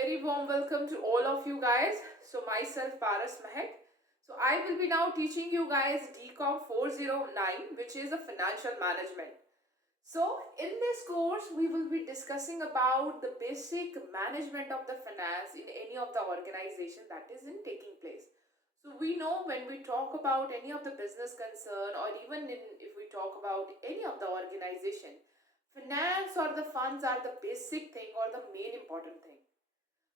very warm welcome to all of you guys. So myself Paras Mahek. So I will be now teaching you guys DCOM 409, which is a financial management. So in this course we will be discussing about the basic management of the finance in any of the organization that is in taking place. So we know when we talk about any of the business concern, or even if we talk about any of the organization, finance or the funds are the basic thing or the main important thing.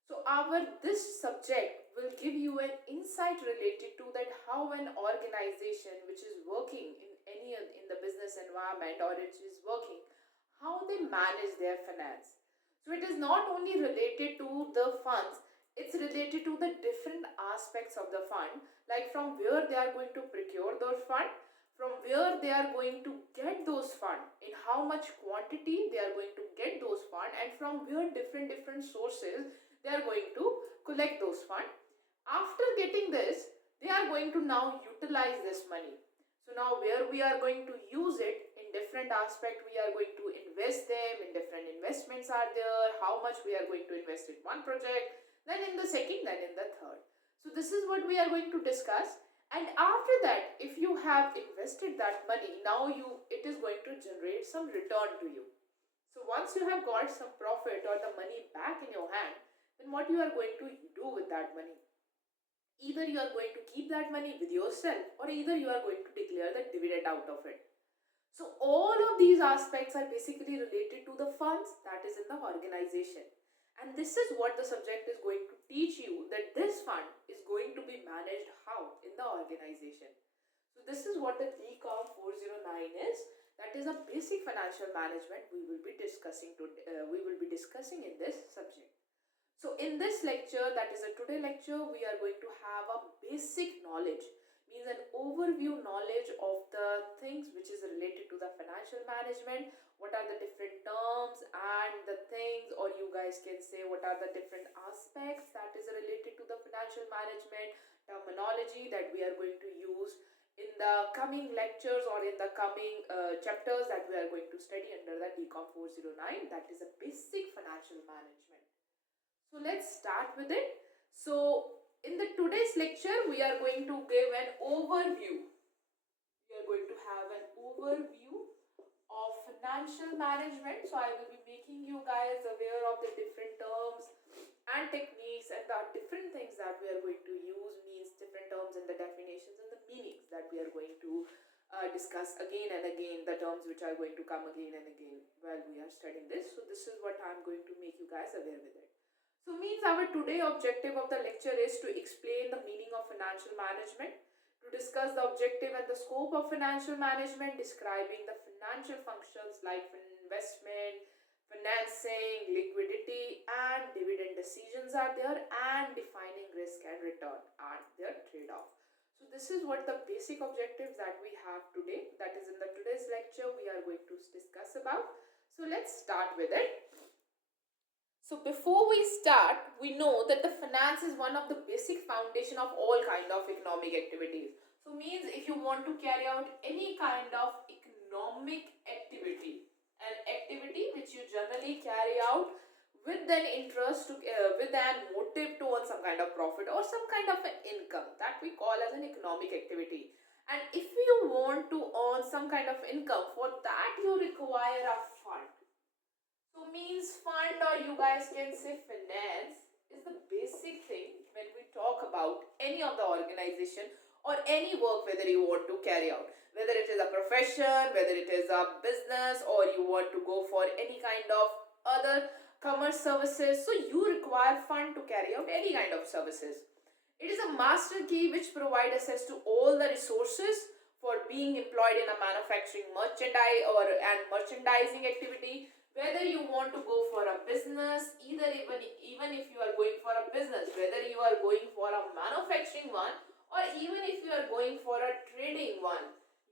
So our this subject will give you an insight related to that how an organization which is working in any in the business environment, or it is working, how they manage their finance. So it is not only related to the funds, it's related to the different aspects of the fund, like from where they are going to procure those fund, from where they are going to get those fund, in how much quantity they are going to get those fund, and from where different sources they are going to collect those fund. After getting this, they are going to now utilize this money. So now where we are going to use it in different aspect, we are going to invest them in different investments are there, how much we are going to invest in one project, then in the second, then in the third. So this is what we are going to discuss. And after that, if you have invested that money, now it is going to generate some return to you. So once you have got some profit or the money back in your hand, then what you are going to do with that money? Either you are going to keep that money with yourself, or either you are going to declare the dividend out of it. So all of these aspects are basically related to the funds that is in the organization. And this is what the subject is going to teach you, that this fund is going to be managed how in the organization. So this is what the DCOM 409 is. That is a basic financial management we will be discussing in this subject. So in this lecture, that is a today lecture, we are going to have a basic knowledge, means an overview knowledge of the things which is related to the financial management. What are the different terms and the things, or you guys can say what are the different aspects that is related to the financial management terminology that we are going to use in the coming lectures or in the coming chapters that we are going to study under the DCOM 409, that is a basic financial management. So let's start with it. So in the today's lecture, we are going to give an overview. We are going to have an overview of financial management. So I will be making you guys aware of the different terms and techniques and the different things that we are going to use, means different terms and the definitions and the meanings that we are going to discuss again and again, the terms which are going to come again and again while we are studying this. So this is what I am going to make you guys aware with it. So means our today objective of the lecture is to explain the meaning of financial management, to discuss the objective and the scope of financial management, describing the financial functions like investment, financing, liquidity and dividend decisions are there, and defining risk and return and their trade-off. So this is what the basic objectives that we have today, that is in the today's lecture we are going to discuss about. So let's start with it. So before we start, we know that the finance is one of the basic foundation of all kind of economic activities. So means if you want to carry out any kind of economic activity, an activity which you generally carry out with an interest to, with an motive to earn some kind of profit or some kind of an income, that we call as an economic activity. And if you want to earn some kind of income, for that you require a fund. So means fund, or you guys can say finance, is the basic thing when we talk about any of the organization or any work whether you want to carry out, whether it is a profession, whether it is a business, or you want to go for any kind of other commerce services. So you require fund to carry out any kind of services. It is a master key which provide access to all the resources for being employed in a manufacturing merchandise or and merchandising activity, whether you want to go for a business, even if you are going for a business, whether you are going for a manufacturing one, or even if you are going for a trading one,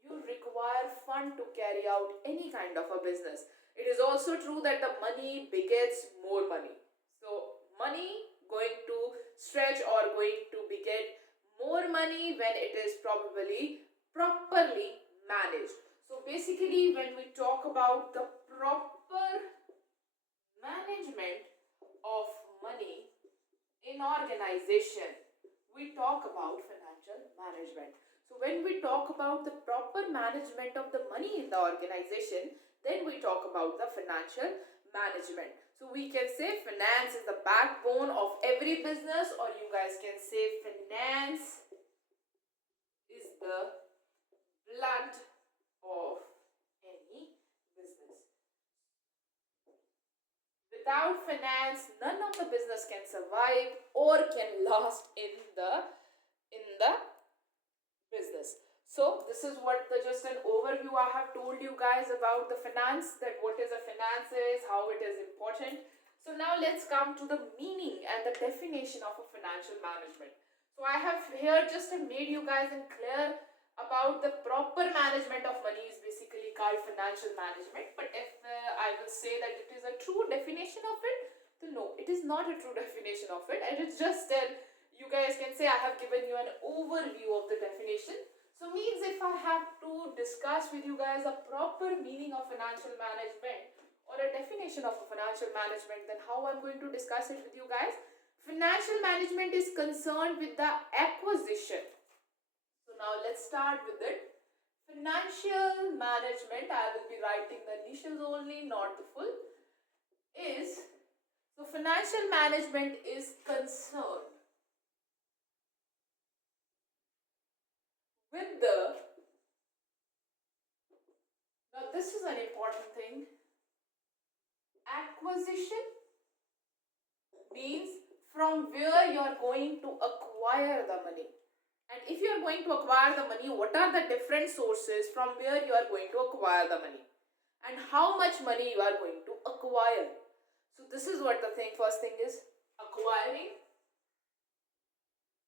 you require fund to carry out any kind of a business. It is also true that the money begets more money. So money going to stretch or going to beget more money when it is probably properly managed. So basically when we talk about the proper management of money, in organization, we talk about financial management. So when we talk about the proper management of the money in the organization, then we talk about the financial management. So we can say finance is the backbone of every business, or you guys can say finance is the blood of any business. Without finance, none of the business can survive or can last in the business. So this is what the just an overview I have told you guys about the finance, that what is a finance is, how it is important. So now let's come to the meaning and the definition of a financial management. So I have here just made you guys in clear about the proper management of money is basically called financial management. But if I will say that it is a true definition of it, then no, it is not a true definition of it. And it's just you guys can say I have given you an overview of the definition. So means if I have to discuss with you guys a proper meaning of financial management or a definition of a financial management, then how I'm going to discuss it with you guys? Financial management is concerned with the acquisition. So now let's start with it. Financial management, I will be writing the initials only, not the full, is, so financial management is concerned with the, now this is an important thing, acquisition means from where you are going to acquire the money. And if you are going to acquire the money, what are the different sources from where you are going to acquire the money? And how much money you are going to acquire? So this is what the thing, first thing is acquiring.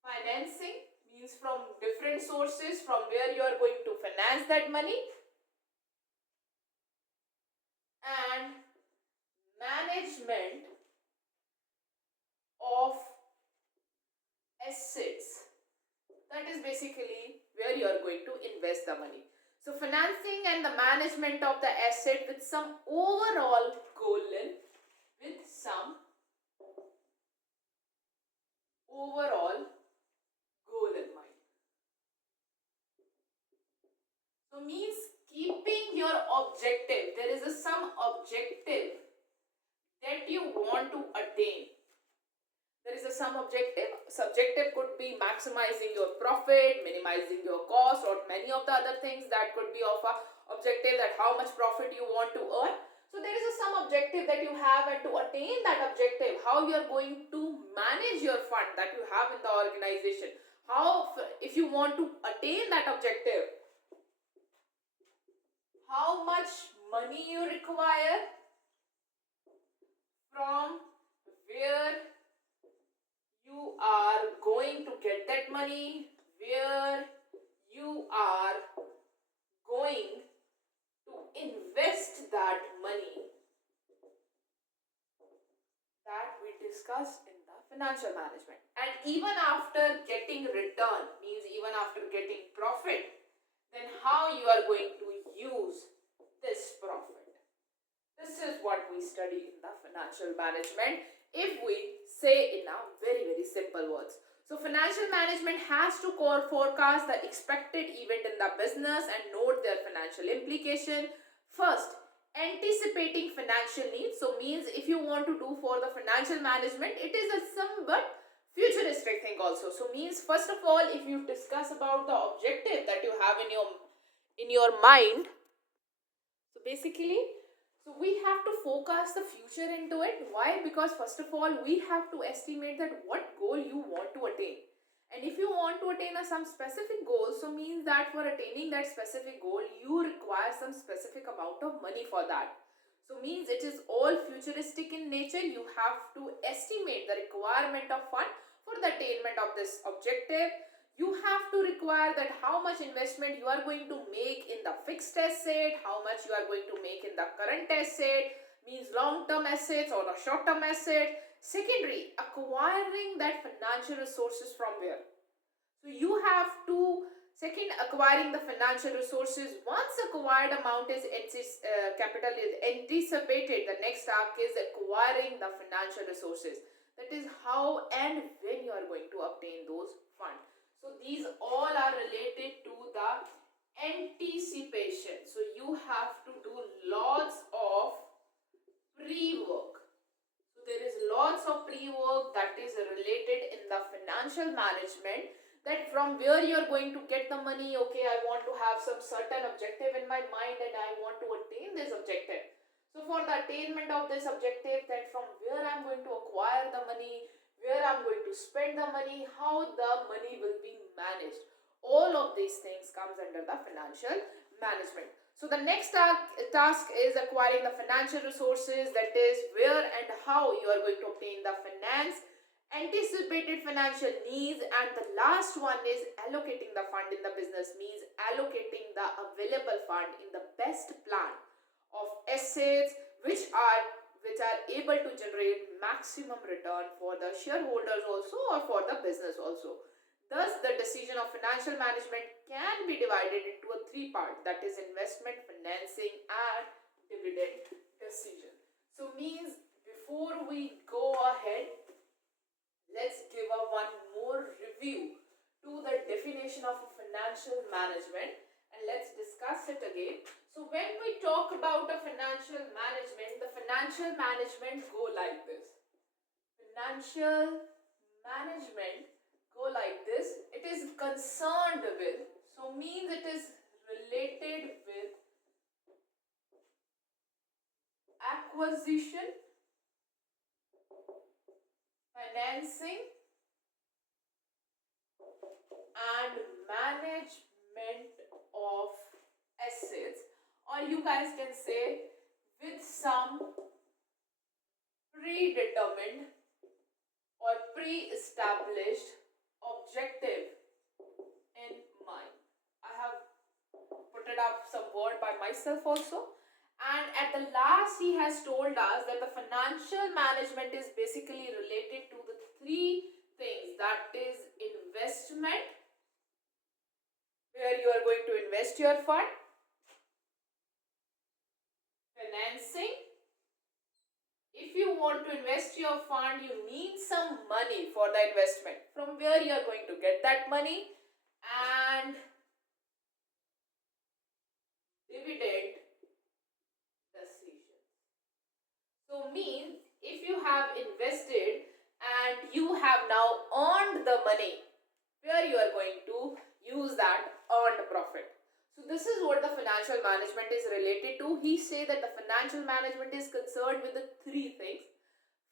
Financing means from different sources from where you are going to finance that money. And management of assets, that is basically where you are going to invest the money. So financing and the management of the asset with some overall goal in mind. So means keeping your objective, there is some objective that you want to attain. There is some objective. Subjective could be maximizing your profit, minimizing your cost, or many of the other things that could be of a objective, that how much profit you want to earn. So there is some objective that you have, and to attain that objective, how you are going to manage your fund that you have in the organization. How, if you want to attain that objective, how much money you require, from where you are going to get that money, where you are going to invest that money, that we discussed in the financial management. And even after getting return, means even after getting profit, then how you are going to use this profit. This is what we study in the financial management, if we say in a very simple words. So financial management has to forecast the expected event in the business and note their financial implication. First, anticipating financial needs. So means if you want to do for the financial management, it is a somewhat futuristic thing also. So means first of all, if you discuss about the objective that you have in your mind, so basically, so we have to focus the future into it. Why? Because first of all, we have to estimate that what goal you want to attain. And if you want to attain some specific goal, so means that for attaining that specific goal, you require some specific amount of money for that. So means it is all futuristic in nature. You have to estimate the requirement of fund for the attainment of this objective. You have to require that how much investment you are going to make in the fixed asset, how much you are going to make in the current asset, means long-term assets or a short-term asset. Secondary, acquiring that financial resources from where. So you have to, second, acquiring the financial resources. Once acquired amount is capital is anticipated, the next step is acquiring the financial resources. The that is how and when you are going to obtain those funds. So these all are related to the anticipation. So you have to do lots of pre-work. So there is lots of pre-work that is related in the financial management, that from where you are going to get the money. Okay, I want to have some certain objective in my mind and I want to attain this objective. So for the attainment of this objective, that from where I am going to acquire the money, where I am going to spend the money, how the money will be managed. All of these things comes under the financial management. So the next task is acquiring the financial resources, that is where and how you are going to obtain the finance, anticipated financial needs, and the last one is allocating the fund in the business, means allocating the available fund in the best plan of assets which are able to generate maximum return for the shareholders also or for the business also. Thus, the decision of financial management can be divided into a three part, that is investment, financing, and dividend decision. So means before we go ahead, let's give a one more review to the definition of a financial management and let's discuss it again. So when we talk about a financial management, the financial management go like this. Financial management go like this. It is concerned with, so means it is related with acquisition, financing, and management of assets, or you guys can say with some predetermined or pre-established objective in mind. I have put it up some word by myself also. And at the last, he has told us that the financial management is basically related to the three things, that is investment, where you are going to invest your fund, financing. If you want to invest your fund, you need some money for the investment. From where you are going to get that money, and dividend decision. So means if you have invested and you have now earned the money, where you are going to use that earned profit. So this is what the financial management is related to. He say that the financial management is concerned with the three things.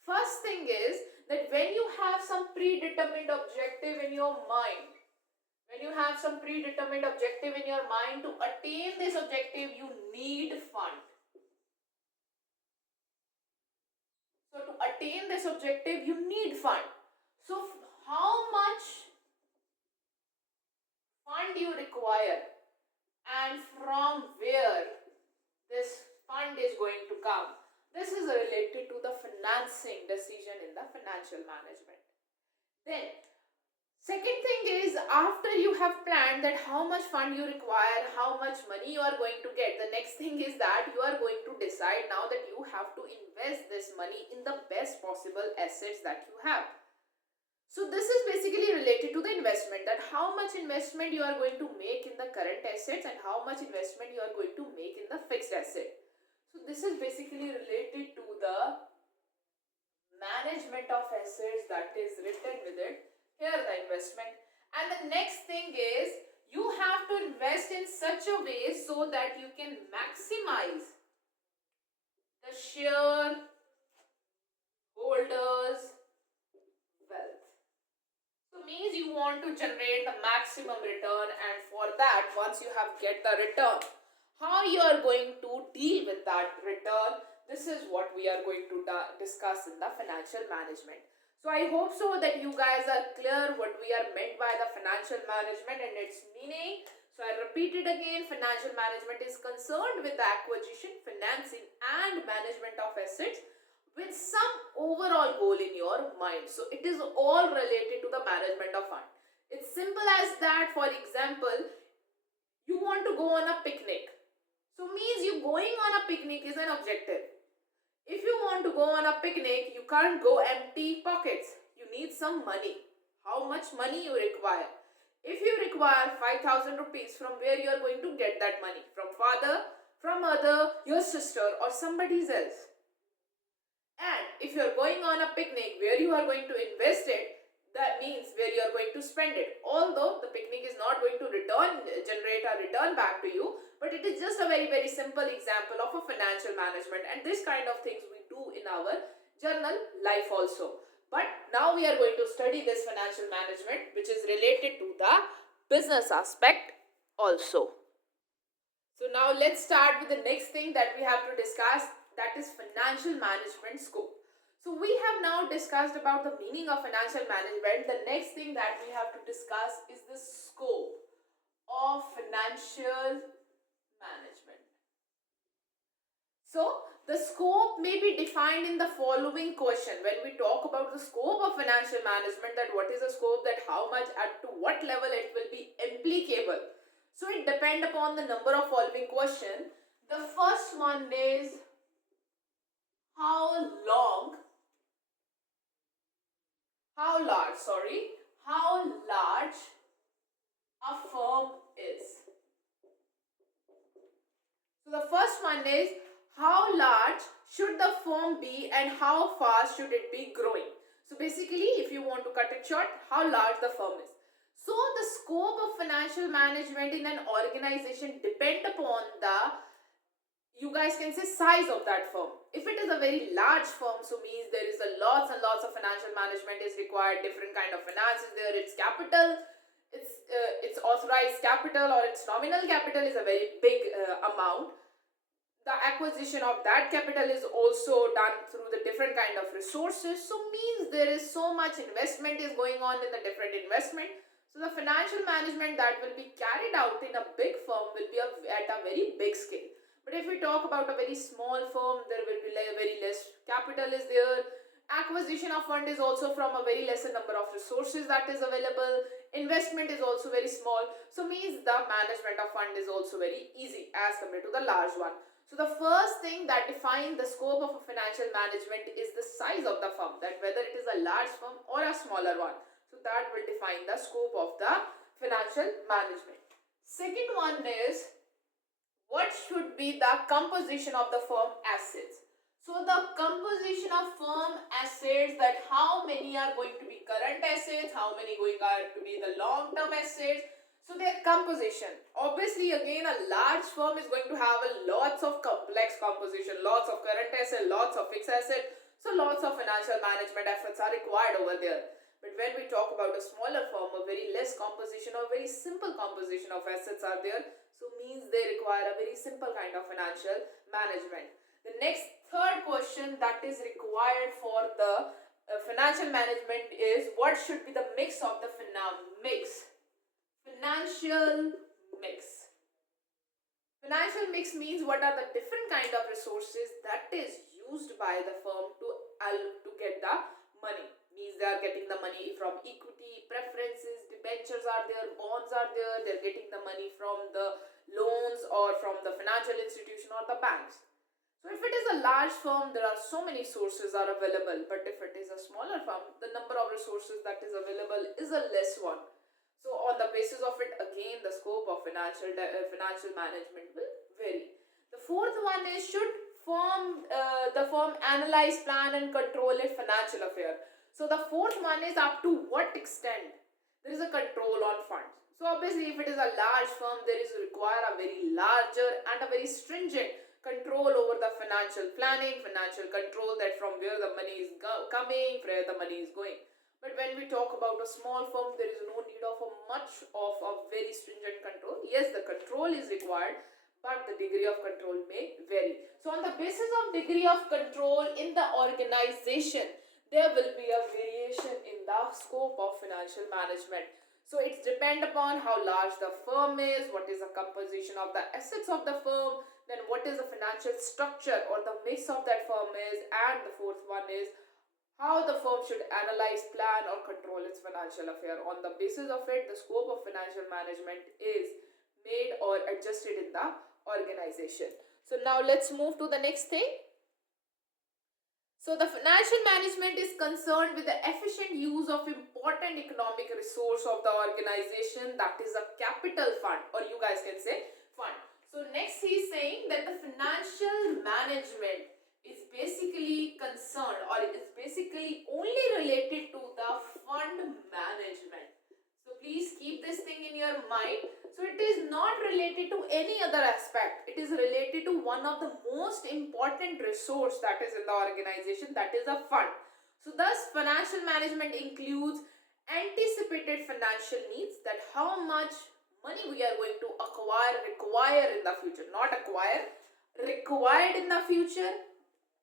First thing is that when you have some predetermined objective in your mind, to attain this objective, you need fund. So to attain this objective, you need fund. So how much fund you require and from where this fund is going to come, this is related to the financing decision in the financial management. Then second thing is, after you have planned that how much fund you require, how much money you are going to get, the next thing is that you are going to decide now that you have to invest this money in the best possible assets that you have. So this is basically related to the investment, that how much investment you are going to make in the current assets and how much investment you are going to make in the fixed asset. So this is basically related to the management of assets that is written with it. Here the investment. And the next thing is, you have to invest in such a way so that you can maximize the shareholders' wealth. So means you want to generate the maximum return, and for that, once you have get the return, how you are going to deal with that return, this is what we are going to discuss in the financial management. So I hope so that you guys are clear what we are meant by the financial management and its meaning. So I repeat it again, financial management is concerned with the acquisition, financing, and management of assets with some overall goal in your mind. So it is all related to the management of fund. It's simple as that. For example, you want to go on a picnic. So means you going on a picnic is an objective. If you want to go on a picnic, you can't go empty pockets. You need some money. How much money you require? If you require 5,000 rupees, from where you are going to get that money? From father, from mother, your sister, or somebody else. And if you are going on a picnic where you are going to invest it, that means where you are going to spend it. Although the picnic is not going to generate a return back to you, but it is just a very simple example of a financial management, and this kind of things we do in our journal life also. But now we are going to study this financial management, which is related to the business aspect also. So now let's start with the next thing that we have to discuss, that is financial management scope. So we have now discussed about the meaning of financial management. The next thing that we have to discuss is the scope of financial management. So the scope may be defined in the following question. When we talk about the scope of financial management, that what is the scope, that how much, at to what level it will be applicable. So it depends upon the number of following question. The first one is how large a firm is. So the first one is how large should the firm be and how fast should it be growing. So basically, if you want to cut it short, how large the firm is. So the scope of financial management in an organization depend upon the, you guys can say, size of that firm. If it is a very large firm, so means there is a lots and lots of financial management is required, different kind of finances there, its capital, its authorized capital or its nominal capital is a very big amount. The acquisition of that capital is also done through the different kind of resources, so means there is so much investment is going on in the different investment. So the financial management that will be carried out in a big firm will be at a very big scale. But if we talk about a very small firm, there will be very less capital is there. Acquisition of fund is also from a very lesser number of resources that is available. Investment is also very small, so means the management of fund is also very easy as compared to the large one. So the first thing that defines the scope of a financial management is the size of the firm, that whether it is a large firm or a smaller one. So that will define the scope of the financial management. Second one is what should be the composition of the firm assets. So the composition of firm assets, that how many are going to be current assets, how many going to be the long term assets. So their composition, obviously again a large firm is going to have a lots of complex composition, lots of current assets, lots of fixed assets, so lots of financial management efforts are required over there. But when we talk about a smaller firm, a very less composition or very simple composition of assets are there, so means they require a very simple kind of financial management. The next third question that is required for the financial management is what should be the mix of the financial mix. Financial mix means what are the different kind of resources that is used by the firm to get the money. Means they are getting the money from equity, preferences, debentures are there, bonds are there, they are getting the money from the loans or from the financial institution or the banks. So if it is a large firm, there are so many sources are available, but if it is a smaller firm, the number of resources that is available is a less one. So on the basis of it, again the scope of financial management will vary. The fourth one is should the firm analyze, plan and control its financial affair. So the fourth one is up to what extent there is a control on funds. So obviously if it is a large firm, there is require a very larger and a very stringent control over the financial planning, financial control, that from where the money is coming, where the money is going. But when we talk about a small firm, there is no need of much of a very stringent control. Yes, the control is required, but the degree of control may vary. So on the basis of degree of control in the organization, there will be a variation in the scope of financial management. So it's depend upon how large the firm is, what is the composition of the assets of the firm, then what is the financial structure or the mix of that firm is, and the fourth one is how the firm should analyze, plan or control its financial affair. On the basis of it, the scope of financial management is made or adjusted in the organization. So now let's move to the next thing. So the financial management is concerned with the efficient use of important economic resource of the organization, that is a capital fund, or you guys can say fund. So next he is saying that the financial management is basically concerned, or it is basically only related to the fund management. So please keep this thing in your mind. So it is not related to any other aspect. It is related to one of the most important resource that is in the organization, that is a fund. So thus financial management includes anticipated financial needs, that how much money we are going to require in the future, not acquire, required in the future.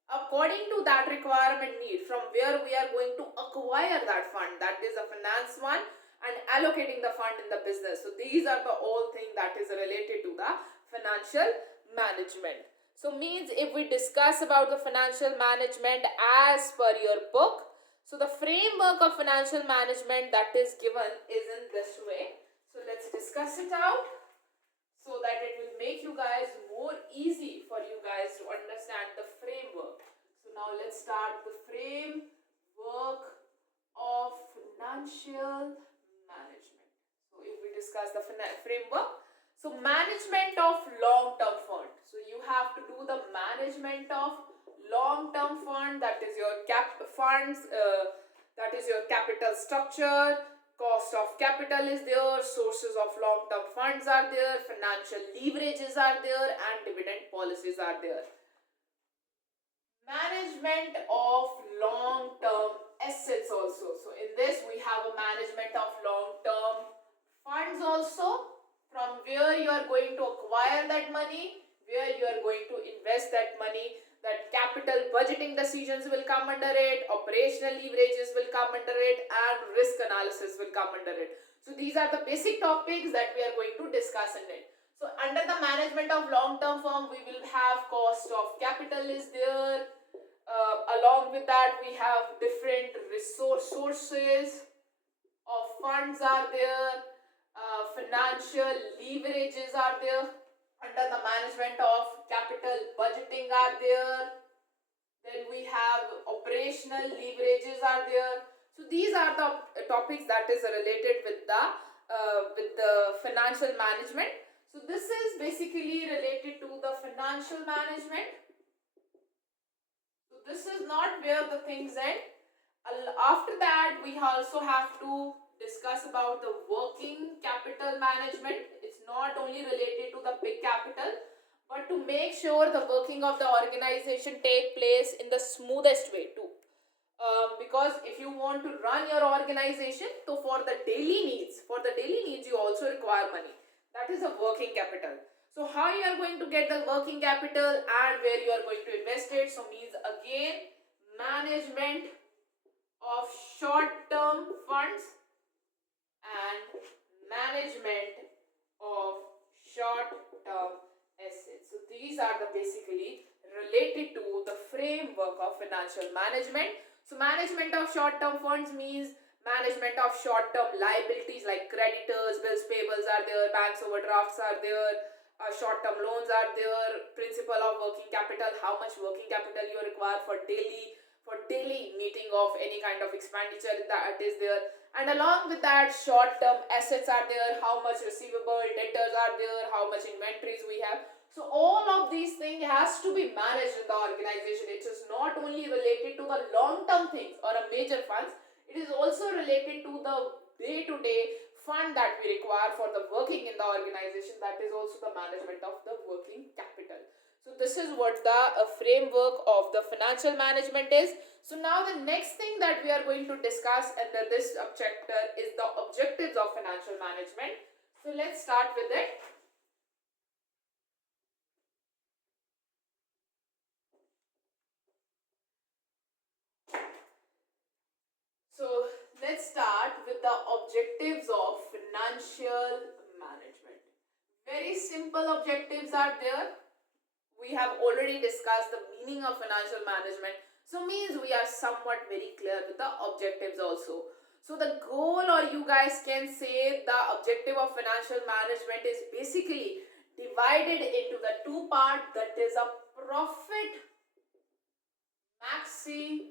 According to that requirement need, from where we are going to acquire that fund, that is a finance one, and allocating the fund in the business. So these are the all thing that is related to the financial management. So means if we discuss about the financial management as per your book, so the framework of financial management that is given is in this way. So let's discuss it out, so that it will make you guys more easy for you guys to understand the framework. So now let's start the framework of financial management. So if we discuss the framework, so management of long-term fund. So you have to do the management of long-term fund, that is your funds, that is your capital structure, cost of capital is there, sources of long-term funds are there, financial leverages are there, and dividend policies are there. Management of long-term assets also. So in this we have a management of long-term funds also, from where you are going to acquire that money, where you are going to invest that money, that capital budgeting decisions will come under it, operational leverages will come under it, and risk analysis will come under it. So these are the basic topics that we are going to discuss in it. So under the management of long-term firm, we will have cost of capital is there. Along with that, we have different sources of funds are there. Financial leverages are there. Under the management of capital budgeting are there. Then we have operational leverages are there. So these are the topics that is related with the financial management. So this is basically related to the financial management. So this is not where the things end. After that, we also have to discuss about the working capital management. It's not only related to the big capital, but to make sure the working of the organization take place in the smoothest way too. Because if you want to run your organization, so for the daily needs, you also require money. That is a working capital. So how you are going to get the working capital and where you are going to invest it? So means again management of short-term funds and management of short-term assets. So these are the basically related to the framework of financial management. So management of short-term funds means management of short-term liabilities like creditors, bills payables are there, banks overdrafts are there, short-term loans are there, principle of working capital, how much working capital you require for daily meeting of any kind of expenditure that is there, and along with that short-term assets are there, how much receivable debtors are there, how much inventories we have. So all of these things has to be managed in the organization. It is not only related to the long-term things or a major funds, it is also related to the day-to-day fund that we require for the working in the organization, that is also the management of the working capital. So this is what the framework of the financial management is. So now the next thing that we are going to discuss under this chapter is the objectives of financial management. So let's start with it. So let's start with the objectives of financial management. Very simple objectives are there. We have already discussed the meaning of financial management. So means we are somewhat very clear with the objectives also. So the goal, or you guys can say the objective of financial management is basically divided into the two parts, that is a profit maximization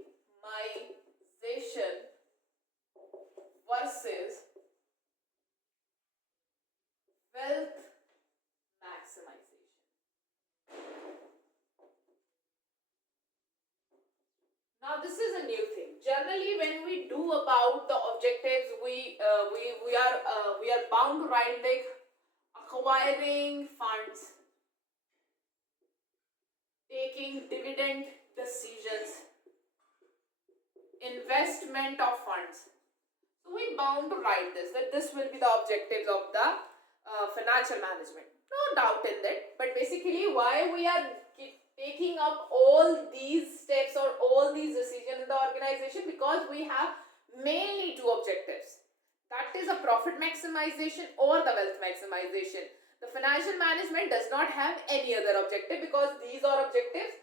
versus wealth maximization. Now this is a new thing. Generally, when we do about the objectives, we are bound to write like acquiring funds, taking dividend decisions, investment of funds. So we bound to write this, that this will be the objectives of the financial management. No doubt in that. But basically, why we are taking up all these steps or all these decisions in the organization? Because we have mainly two objectives. That is a profit maximization or the wealth maximization. The financial management does not have any other objective, because these are objectives.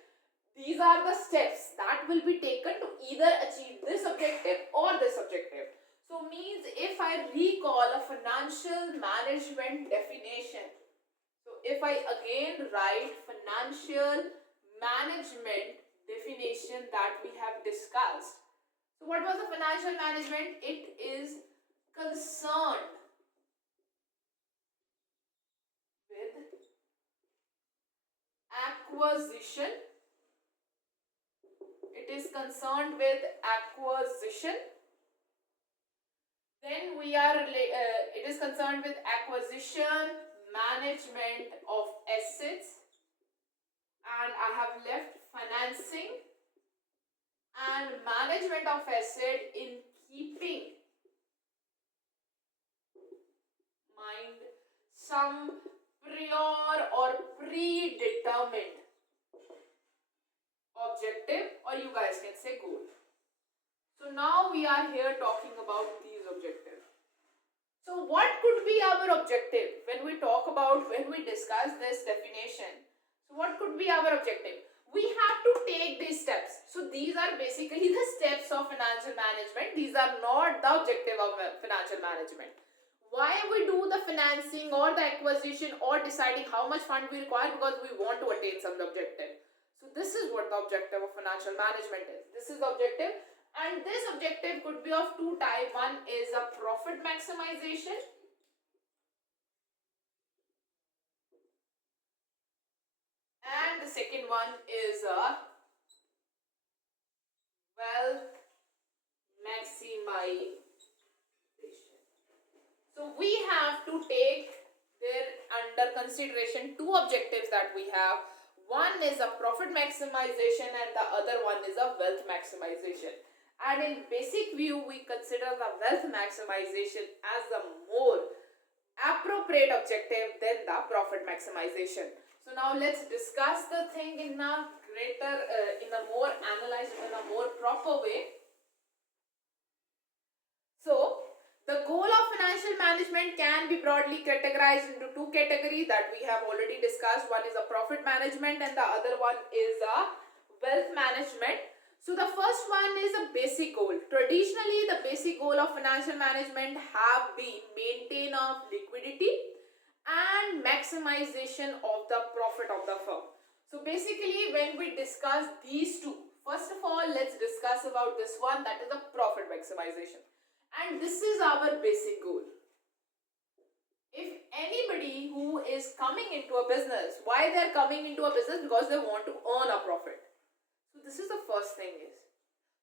These are the steps that will be taken to either achieve this objective or this objective. So means if I recall a financial management definition, so if I again write financial management definition that we have discussed. So what was the financial management? It is concerned with acquisition. It is concerned with acquisition. Then it is concerned with acquisition, management of assets, and I have left financing and management of asset in keeping mind some prior or predetermined objective, or you guys can say goal. So now we are here talking about these objectives. So what could be our objective when we discuss this definition? So what could be our objective? We have to take these steps. So these are basically the steps of financial management. These are not the objective of financial management. Why we do the financing or the acquisition or deciding how much fund we require? Because we want to attain some objective. So this is what the objective of financial management is. This is the objective, and this objective could be of two types. One is a profit maximization, and the second one is a wealth maximization. So we have to take there under consideration two objectives that we have. One is a profit maximization and the other one is a wealth maximization. And in basic view, we consider the wealth maximization as the more appropriate objective than the profit maximization. So now let's discuss the thing in a more analyzed, in a more proper way. So the goal of financial management can be broadly categorized into two categories that we have already discussed. One is a profit management and the other one is a wealth management. So the first one is a basic goal. Traditionally, the basic goal of financial management have been maintain of liquidity and maximization of the profit of the firm. So basically, when we discuss these two, first of all, let's discuss about this one, that is the profit maximization. And this is our basic goal. If anybody who is coming into a business, why they are coming into a business? Because they want to earn a profit. So this is the first thing is.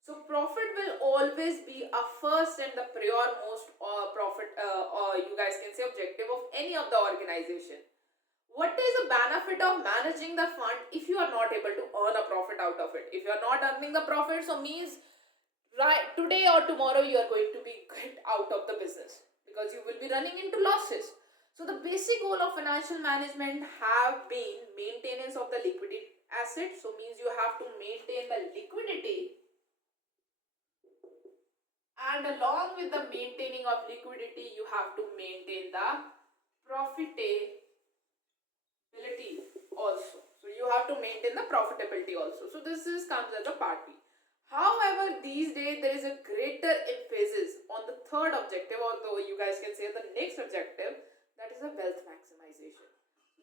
So profit will always be a first and the prior most profit, or you guys can say objective of any of the organization. What is the benefit of managing the fund if you are not able to earn a profit out of it? If you are not earning the profit, so means right today or tomorrow you are going to be get out of the business because you will be running into losses. So the basic goal of financial management have been maintenance of the liquidity asset. So means you have to maintain the liquidity, and along with the maintaining of liquidity you have to maintain the profitability also. So you have to maintain the profitability also. So this is comes as a part B. However, these days there is a greater emphasis on the third objective, although you guys can say the next objective, that is a wealth maximization.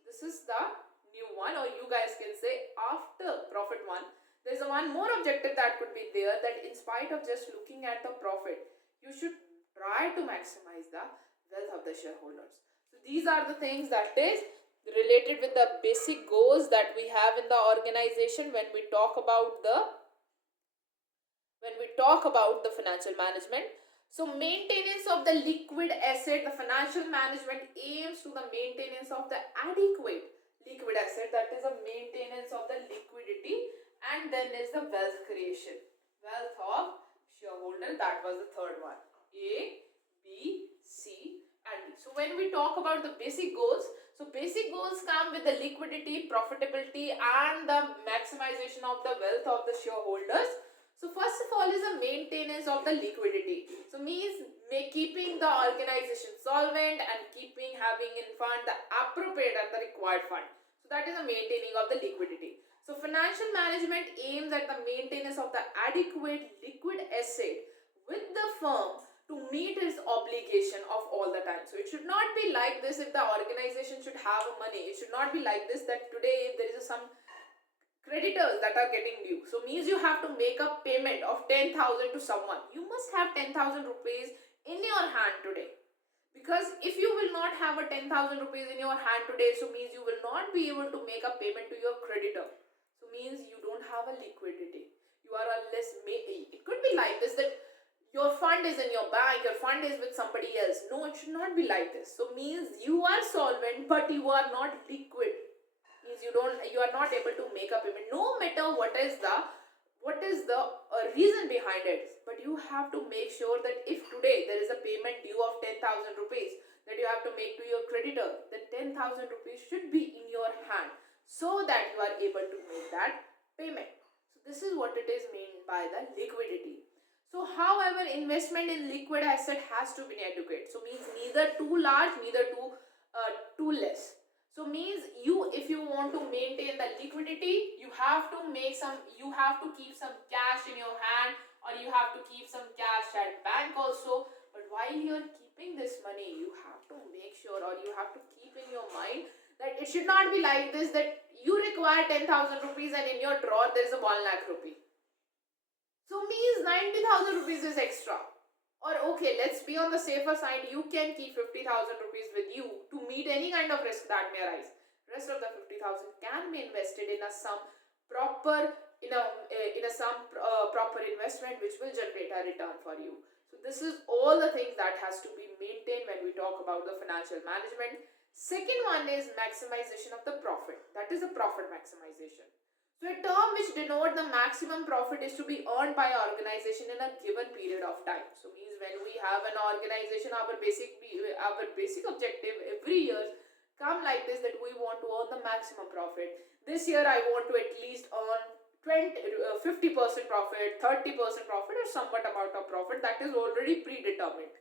This is the new one, or you guys can say after profit one, There's a one more objective that could be there, that in spite of just looking at the profit, you should try to maximize the wealth of the shareholders. So these are the things that is related with the basic goals that we have in the organization when we talk about the financial management. So maintenance of the liquid asset, the financial management aims to the maintenance of the adequate liquid asset, that is a maintenance of the liquidity, and then is the wealth creation, wealth of shareholder. That was the third one, A, B, C and D. So when we talk about the basic goals, so basic goals come with the liquidity, profitability and the maximization of the wealth of the shareholders. So first of all is a maintenance of the liquidity. So means keeping the organization solvent and having in fund the appropriate and the required fund. So that is a maintaining of the liquidity. So financial management aims at the maintenance of the adequate liquid asset with the firm to meet its obligation of all the time. So it should not be like this. If the organization should have money, it should not be like this, that today if there is some creditors that are getting due, so means you have to make a payment of 10,000 to someone. You must have 10,000 rupees in your hand today, because if you will not have a 10,000 rupees in your hand today, so means you will not be able to make a payment to your creditor. So means you don't have a liquidity, you are a less. It could be like this, that your fund is in your bank, your fund is with somebody else. No, it should not be like this. So means you are solvent but you are not liquid, means you are not able to make a payment, no matter what is the reason behind it. But you have to make sure that if today there is a payment due of 10,000 rupees that you have to make to your creditor, then 10,000 rupees should be in your hand so that you are able to make that payment. So this is what it is meant by the liquidity. So however, investment in liquid asset has to be adequate. So means neither too large, neither too less. So means if you want to maintain the liquidity, you have to keep some cash in your hand, or you have to keep some cash at bank also. But while you're keeping this money, you have to make sure, or you have to keep in your mind, that it should not be like this, that you require 10,000 rupees and in your drawer there is a 1 lakh rupee. So means 90,000 rupees is extra. Or okay, let's be on the safer side, you can keep 50,000 rupees with you to meet any kind of risk that may arise. Rest of the 50,000 can be invested in some proper investment which will generate a return for you. So this is all the things that has to be maintained when we talk about the financial management. Second one is maximization of the profit. That is a profit maximization. So a term which denotes the maximum profit is to be earned by an organization in a given period of time. So means when we have an organization, our basic objective every year come like this, that we want to earn the maximum profit. This year I want to at least earn 50% profit, 30% profit, or somewhat amount of profit that is already predetermined.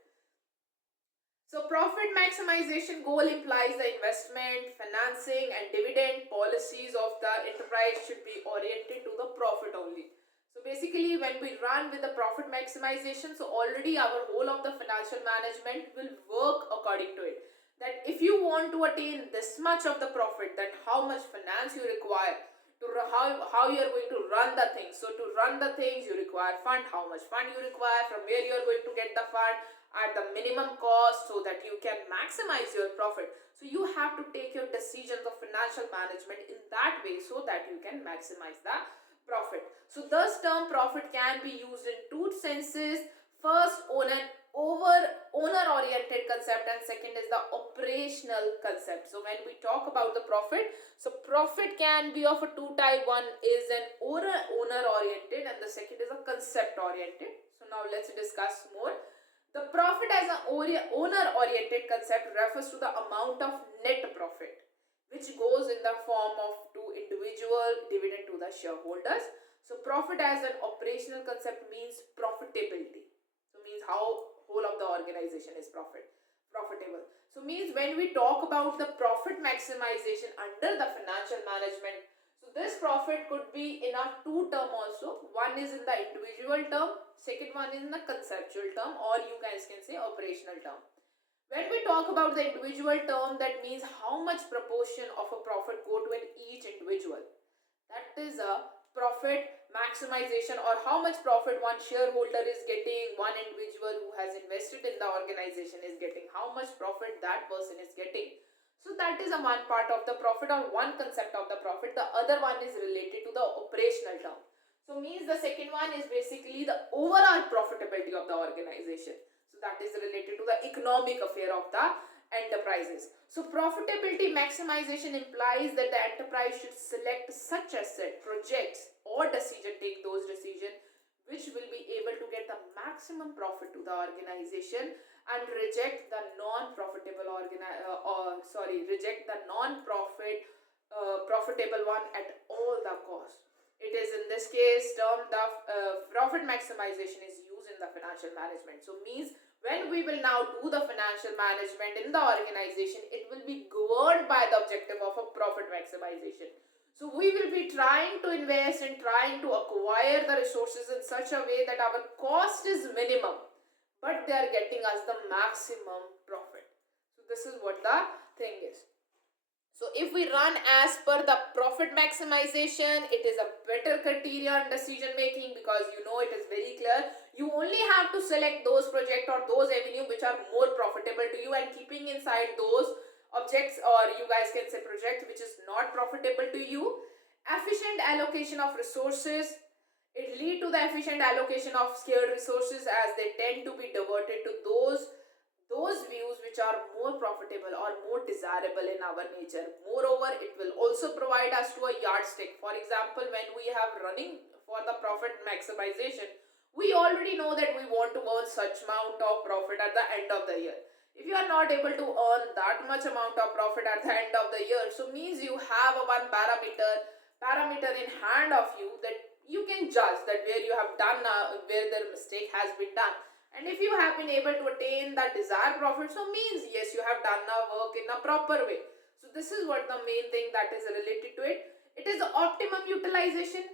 So profit maximization goal implies the investment, financing and dividend policies of the enterprise should be oriented to the profit only. So basically when we run with the profit maximization, so already our whole of the financial management will work according to it. That if you want to attain this much of the profit, then how much finance you require, to how you are going to run the things. So to run the things you require fund, how much fund you require, from where you are going to get the fund at the minimum cost so that you can maximize your profit. So you have to take your decisions of financial management in that way so that you can maximize the profit. So thus term profit can be used in two senses. First, owner oriented concept, and second is the operational concept. So when we talk about the profit, so profit can be of a two type. One is an owner oriented and the second is a concept oriented. So now let's discuss more. The profit as an owner oriented concept refers to the amount of net profit which goes in the form of to individual dividend to the shareholders. So profit as an operational concept means profitability. So means how whole of the organization is profitable. So means when we talk about the profit maximization under the financial management, so this profit could be in a two term also. One is in the individual term, second one is in the conceptual term, or you guys can say operational term. When we talk about the individual term, that means how much proportion of a profit go to each individual. That is a profit maximization, or how much profit one shareholder is getting, one individual who has invested in the organization is getting, how much profit that person is getting. So that is a one part of the profit, or one concept of the profit. The other one is related to the operational term. So means the second one is basically the overall profitability of the organization. So that is related to the economic affair of the enterprises. So profitability maximization implies that the enterprise should select such asset, projects, or take those decisions which will be able to get the maximum profit to the organization, and reject the non-profitable reject the non-profit profitable one at all the cost. It is in this case term the profit maximization is used in the financial management. So means when we will now do the financial management in the organization, it will be governed by the objective of a profit maximization. So we will be trying to invest and trying to acquire the resources in such a way that our cost is minimum, but they are getting us the maximum profit. So this is what the thing is. So if we run as per the profit maximization, it is a better criteria in decision making, because you know it is very clear. You only have to select those project or those avenue which are more profitable to you, and keeping inside those objects, or you guys can say project, which is not profitable to you. Efficient allocation of resources. It lead to the efficient allocation of scarce resources, as they tend to be diverted to those views which are more profitable or more desirable in our nature. Moreover, it will also provide us to a yardstick. For example, when we have running for the profit maximization, we already know that we want to earn such amount of profit at the end of the year. If you are not able to earn that much amount of profit at the end of the year, so means you have a one parameter in hand of you, that you can judge that where you have done where the mistake has been done. And if you have been able to attain the desired profit, so means yes, you have done the work in a proper way. So this is what the main thing that is related to it. It is optimum utilization.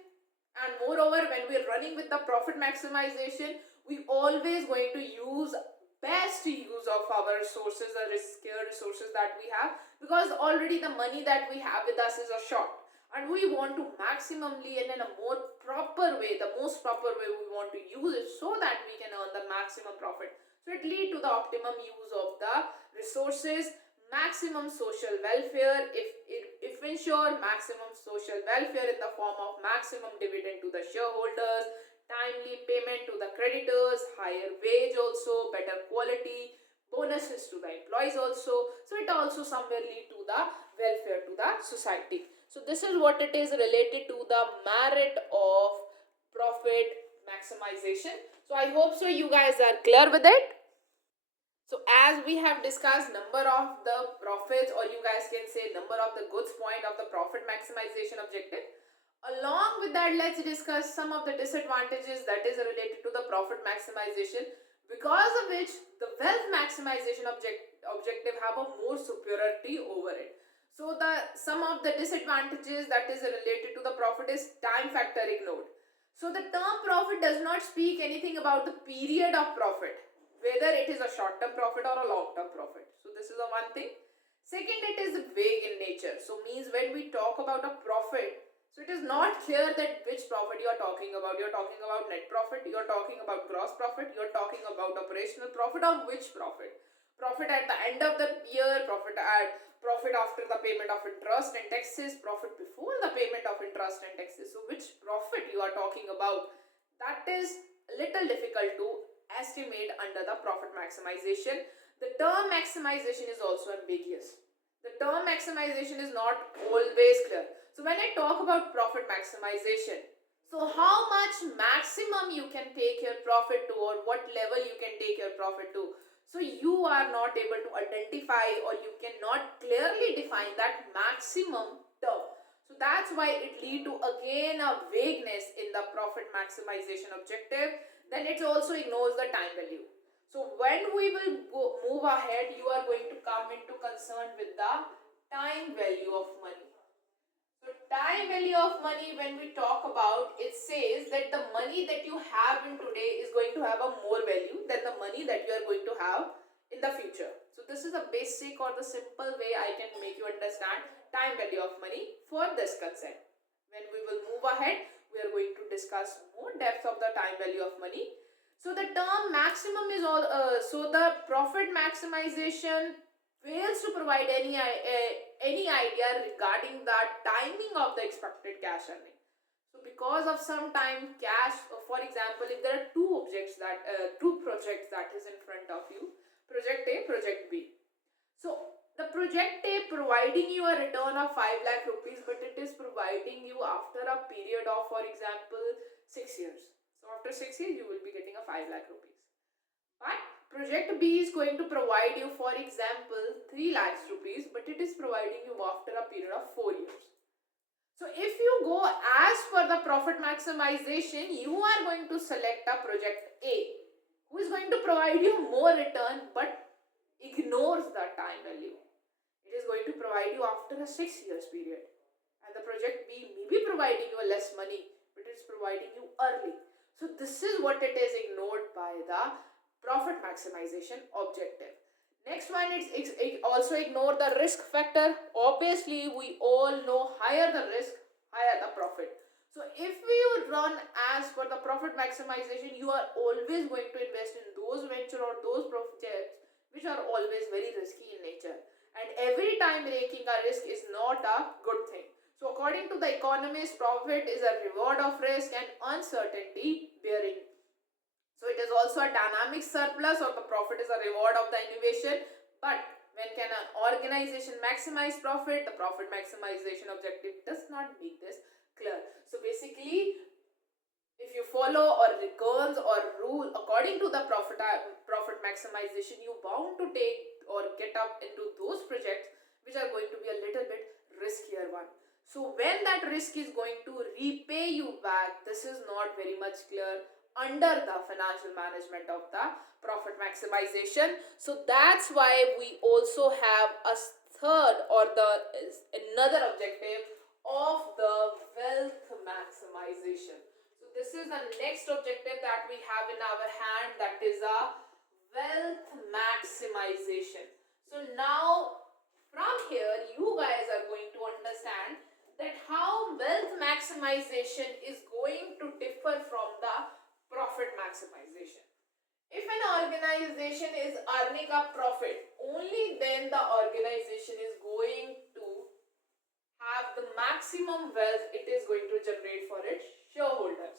And moreover, when we are running with the profit maximization, we always going to use best use of our resources, the scarce resources that we have, because already the money that we have with us is a short, and we want to maximally and in a more proper way, the most proper way we want to use it, so that we can earn the maximum profit. So it lead to the optimum use of the resources. Maximum social welfare. If ensure maximum social welfare in the form of maximum dividend to the shareholders, timely payment to the creditors, higher wage also, better quality, bonuses to the employees also. So it also somewhere lead to the welfare to the society. So this is what it is related to the merit of profit maximization. So I hope so you guys are clear with it. So as we have discussed number of the profits, or you guys can say number of the goods point of the profit maximization objective, along with that, let's discuss some of the disadvantages that is related to the profit maximization, because of which the wealth maximization objective have a more superiority over it. So some of the disadvantages that is related to the profit is time factor ignored. So the term profit does not speak anything about the period of profit, whether it is a short-term profit or a long-term profit. So this is the one thing. Second, it is vague in nature. So means when we talk about a profit, so it is not clear that which profit you are talking about. You are talking about net profit, you are talking about gross profit, you are talking about operational profit, or which profit. Profit at the end of the year, profit after the payment of interest and taxes, profit before the payment of interest and taxes. So which profit you are talking about, that is a little difficult to estimate under the profit maximization. The term maximization is also ambiguous. The term maximization is not always clear. So when I talk about profit maximization, so how much maximum you can take your profit to, or what level you can take your profit to, so you are not able to identify, or you cannot clearly define that maximum term. So that's why it lead to again a vagueness in the profit maximization objective. Then it also ignores the time value. So when we will move ahead, you are going to come into concern with the time value of money. So time value of money, when we talk about, it says that the money that you have in today is going to have a more value than the money that you are going to have in the future. So this is a basic or the simple way I can make you understand time value of money for this concept. When we will move ahead, we are going to discuss more depth of the time value of money. So the term maximum is all, so the profit maximization fails to provide any idea regarding the timing of the expected cash earning. So because of some time cash, for example, if there are two projects that is in front of you, project A, project B. So the project A providing you a return of 5 lakh rupees, but it is providing you after a period of, for example, 6 years. So after 6 years, you will be getting a 5 lakh rupees. But project B is going to provide you, for example, 3 lakhs rupees, but it is providing you after a period of 4 years. So if you go as per the profit maximization, you are going to select a project A, who is going to provide you more return but ignores the time value. It is going to provide you after a 6 years period. And the project B may be providing you less money, but it is providing you early. So this is what it is ignored by the profit maximization objective. Next one, it's also ignore the risk factor. Obviously, we all know higher the risk, higher the profit. So if we run as per the profit maximization, you are always going to invest in those venture or those projects which are always very risky in nature. And every time taking a risk is not a good thing. So according to the economist, profit is a reward of risk and uncertainty bearing. So it is also a dynamic surplus, or the profit is a reward of the innovation. But when can an organization maximize profit? The profit maximization objective does not make this clear. So basically, if you follow or returns or rule according to the profit maximization, you bound to take or get up into those projects which are going to be a little bit riskier one. So when that risk is going to repay you back, this is not very much clear under the financial management of the profit maximization. So that's why we also have a third or another objective of the wealth maximization. So this is the next objective that we have in our hand, that is a wealth maximization. So now from here you guys are going to understand that how wealth maximization is going to differ from the profit maximization. If an organization is earning a profit, only then the organization is going to have the maximum wealth it is going to generate for its shareholders.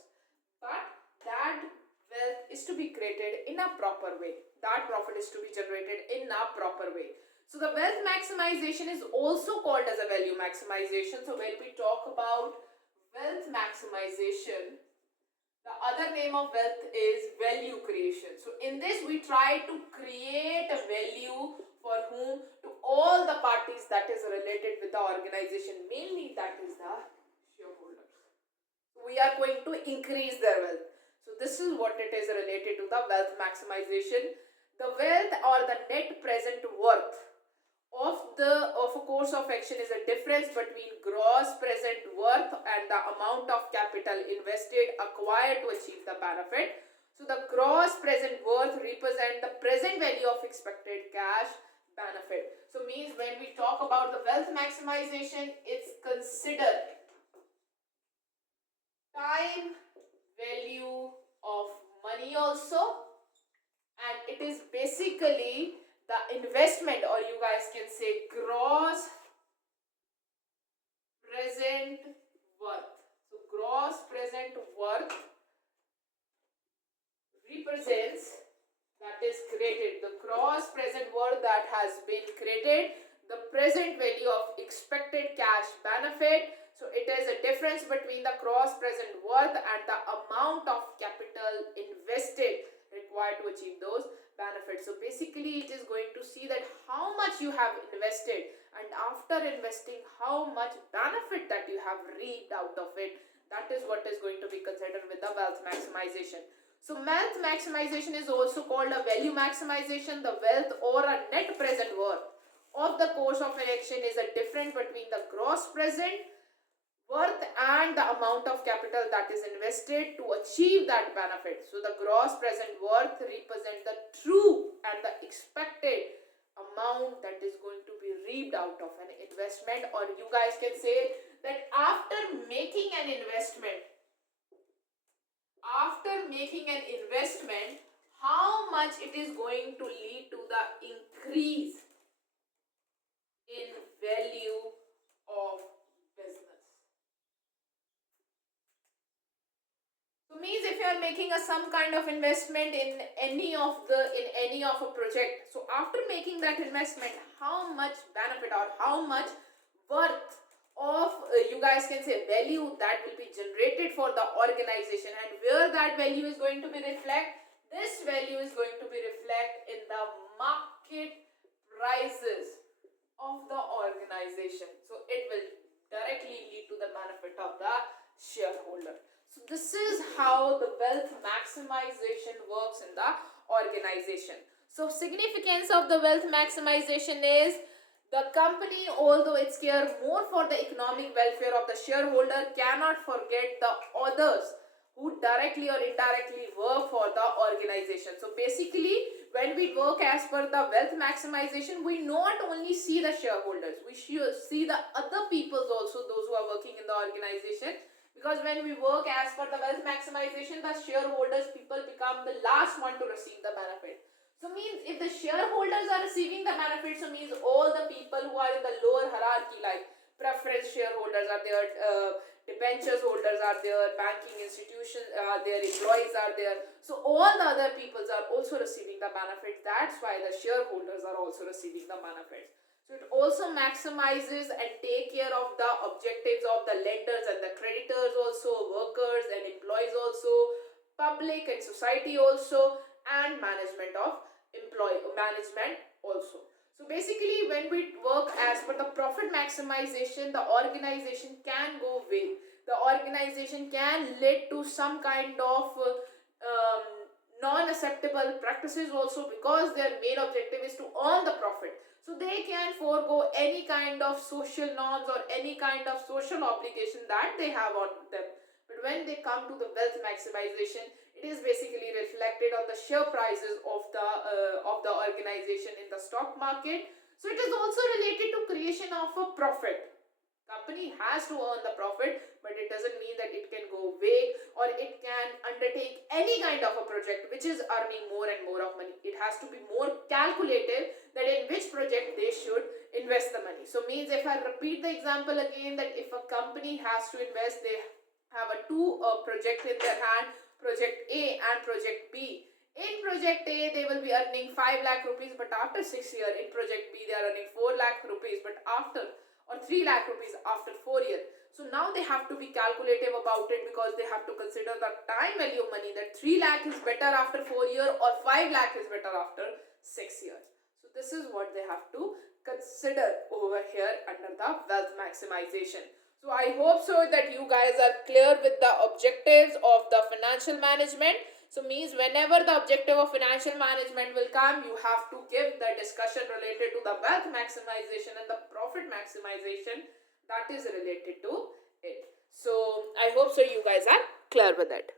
But that wealth is to be created in a proper way. That profit is to be generated in a proper way. So the wealth maximization is also called as a value maximization. So when we talk about wealth maximization, the other name of wealth is value creation. So in this we try to create a value for whom? To all the parties that is related with the organization, mainly that is the shareholders. So we are going to increase their wealth. So this is what it is related to the wealth maximization. The wealth or the net present worth of a course of action is a difference between gross present worth and the amount of capital invested acquired to achieve the benefit. So the gross present worth represent the present value of expected cash benefit. So means when we talk about the wealth maximization, it's considered time value of money also, and it is basically the investment, or you guys can say gross present worth. So gross present worth represents, that is created, the gross present worth that has been created, the present value of expected cash benefit. So it is a difference between the gross present worth and the amount of capital invested required to achieve those benefits. So basically it is going to see that how much you have invested, and after investing how much benefit that you have reaped out of it. That is what is going to be considered with the wealth maximization. So wealth maximization is also called a value maximization. The wealth or a net present worth of the course of an action is a difference between the gross present worth and the amount of capital that is invested to achieve that benefit. So the gross present worth represents the true and the expected amount that is going to be reaped out of an investment, or you guys can say that after making an investment, making an investment, how much it is going to lead to the increase in value of business. So means if you are making some kind of investment in any of a project, so after making that investment, how much benefit or how much worth of you guys can say value that will be generated for the organization, and where that value is going to be reflect, this value is going to be reflect in the market prices of the organization. So it will directly lead to the benefit of the shareholder. So this is how the wealth maximization works in the organization. So significance of the wealth maximization is the company, although it's care more for the economic welfare of the shareholder, cannot forget the others who directly or indirectly work for the organization. So basically, when we work as per the wealth maximization, we not only see the shareholders, we see the other peoples also, those who are working in the organization. Because when we work as per the wealth maximization, the shareholders people become the last one to receive the benefit. So means if the shareholders are receiving the benefits, so means all the people who are in the lower hierarchy, like preference shareholders are there, debentures holders are there, banking institutions are there, employees are there. So all the other peoples are also receiving the benefits. That's why the shareholders are also receiving the benefits. So it also maximizes and take care of the objectives of the lenders and the creditors also, workers and employees also, public and society also, and management of management also. So basically, when we work as per the profit maximization, the organization can go way. The organization can lead to some kind of non-acceptable practices also, because their main objective is to earn the profit. So they can forego any kind of social norms or any kind of social obligation that they have on them. But when they come to the wealth maximization, it is basically reflected on the share prices of the organization in the stock market. So it is also related to creation of a profit. Company has to earn the profit, but it doesn't mean that it can go vague or it can undertake any kind of a project which is earning more and more of money. It has to be more calculated that in which project they should invest the money. So means, if I repeat the example again, that if a company has to invest, they have two projects in their hand, project A and project B. In project A, they will be earning 5 lakh rupees, but after 6 years. In project B, they are earning 4 lakh rupees, but after, or 3 lakh rupees after 4 years. So now they have to be calculative about it, because they have to consider the time value of money, that 3 lakh is better after 4 years or 5 lakh is better after 6 years. So this is what they have to consider over here under the wealth maximization. So I hope so that you guys are clear with the objectives of the financial management. So means, whenever the objective of financial management will come, you have to give the discussion related to the wealth maximization and the profit maximization that is related to it. So I hope so you guys are clear with it.